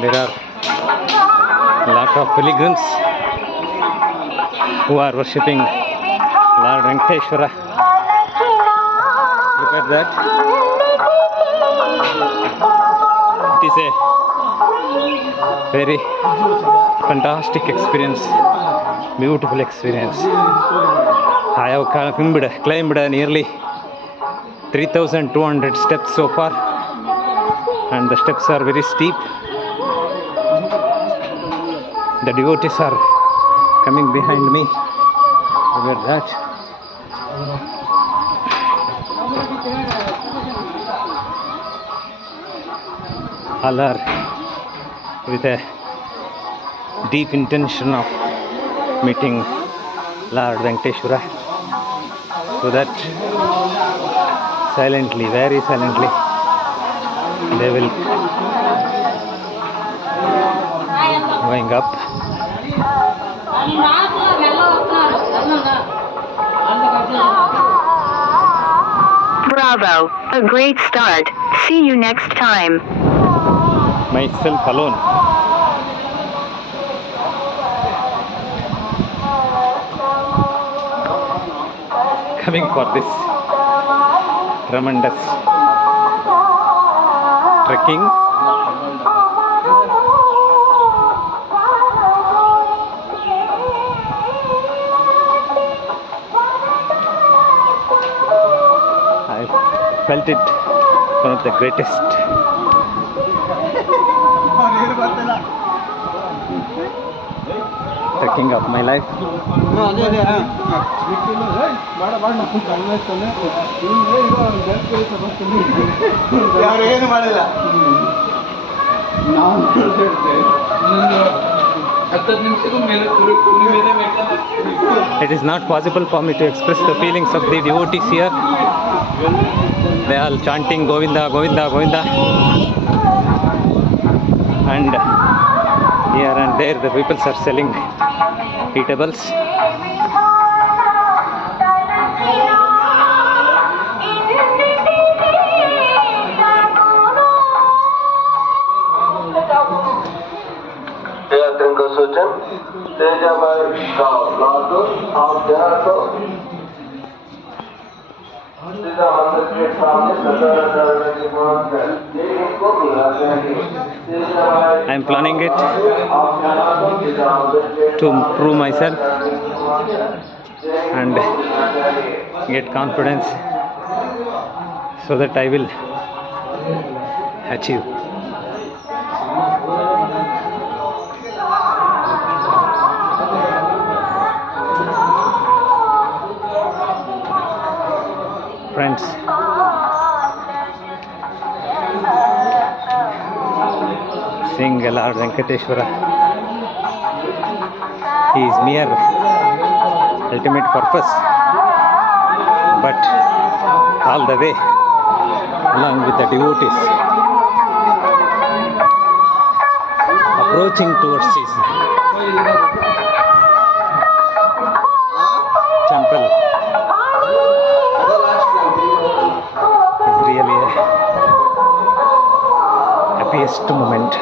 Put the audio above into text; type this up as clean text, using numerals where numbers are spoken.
there are lot of pilgrims who are worshipping Lord Venkateshwara. Look at that. It is a very fantastic experience, beautiful experience. I have climbed nearly 3,200 steps so far, and the steps are very steep. The devotees are coming behind me. Look at that. All are with a deep intention of meeting Lord Venkateshwara, so that silently, very silently, they will going up. Bravo, a great start. See you next time. Myself alone. Coming for this tremendous trekking. I felt it one of the greatest trekking of my life. It is not possible for me to express the feelings of the devotees here. They are all chanting Govinda, Govinda, Govinda, and here and there the people are selling eatables. I am planning it to prove myself and get confidence, so that I will achieve. Friends, seeing Lord Venkateshwara, he is mere ultimate purpose, but all the way along with the devotees approaching towards his temple is really a happiest moment.